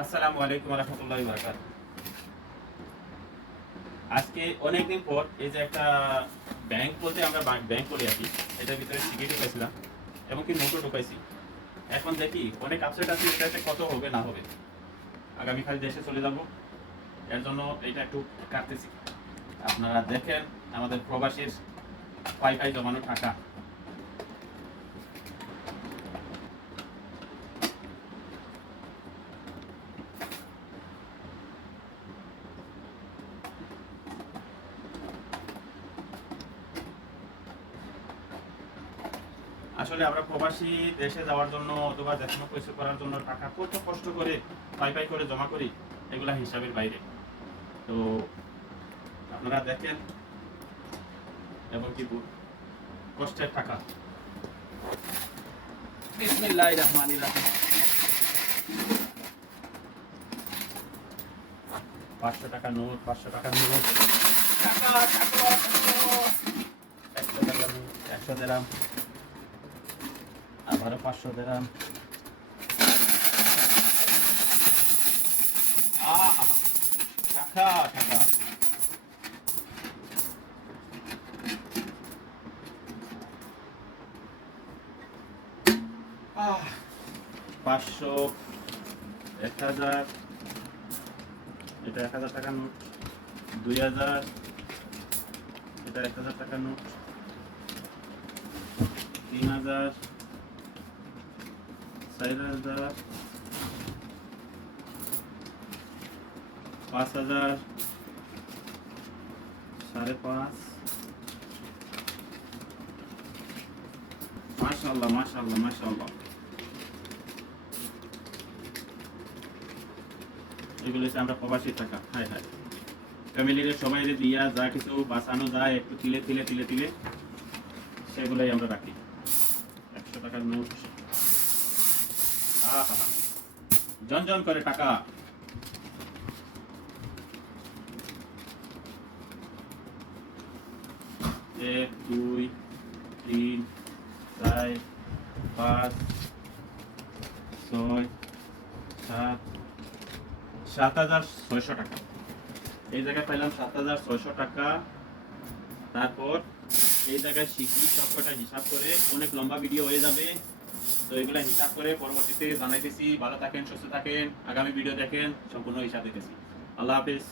আসসালামু আলাইকুম ওয়া রাহমাতুল্লাহি ওয়া বারাকাতুহু। আজকে অনেকদিন পর এই যে একটা ব্যাংক বলতে আমরা ব্যাংক করি আরকি। এটার ভিতরে সিকিউরিটি পাইছিলাম এবং কি নোটও ঢুকাইছি। এখন দেখি অনেক আপসেট আছে এটাতে কত হবে না হবে। আগামীকাল দেশে চলে যাব। এর জন্য এটা একটু কাটতেছি। আপনারা দেখেন আমাদের প্রবাসীর পাই জমানো টাকা। আসলে আমরা প্রবাসী দেশে যাওয়ার জন্য অথবা দেখানো কিছু করার জন্য টাকা কত কষ্ট করে পাই করে জমা করি, এগুলা হিসাবের বাইরে। তো আপনারা দেখেন এবং কি কষ্টের টাকা। বিসমিল্লাহির রহমানির রহিম। 500 টাকা নোট, 500 টাকা নোট, টাকা টাকা 100 টাকা নোট, 100 দিরাম, আবারও 500 দিরাম। আহা, টাকা টাকা। আহ 500, 1000, এটা 1000 টাকা নোট, 2000, এটা 1000 টাকা নোট, 3000, 4000, 5000, 5.5। মাশাআল্লাহ মাশাআল্লাহ মাশাআল্লাহ। এগুলো হচ্ছে আমরা প্রবাসী টাকা। হায় হায়, ফ্যামিলির সবাই দিয়া যা কিছু বাঁচানো যায় একটু তিলে তিলে তিলে তিলে সেগুলোই আমরা রাখি। 100 টাকার নোট, আহা, জন করে টাকা। 1, 2, 3, 4, 5, 6, 7, 7,600 টাকা। এই জায়গায় পাইলাম 7,600 টাকা। তারপর এই জায়গায় শিখি সবকটা হিসাব করে, অনেক লম্বা ভিডিও হয়ে যাবে। তো এগুলা হিসাব করে পরবর্তীতে জানাইতেছি। ভালো থাকেন, সুস্থ থাকেন, আগামী ভিডিও দেখেন, সম্পূর্ণ হিসাব দিতেছি। আল্লাহ হাফেজ।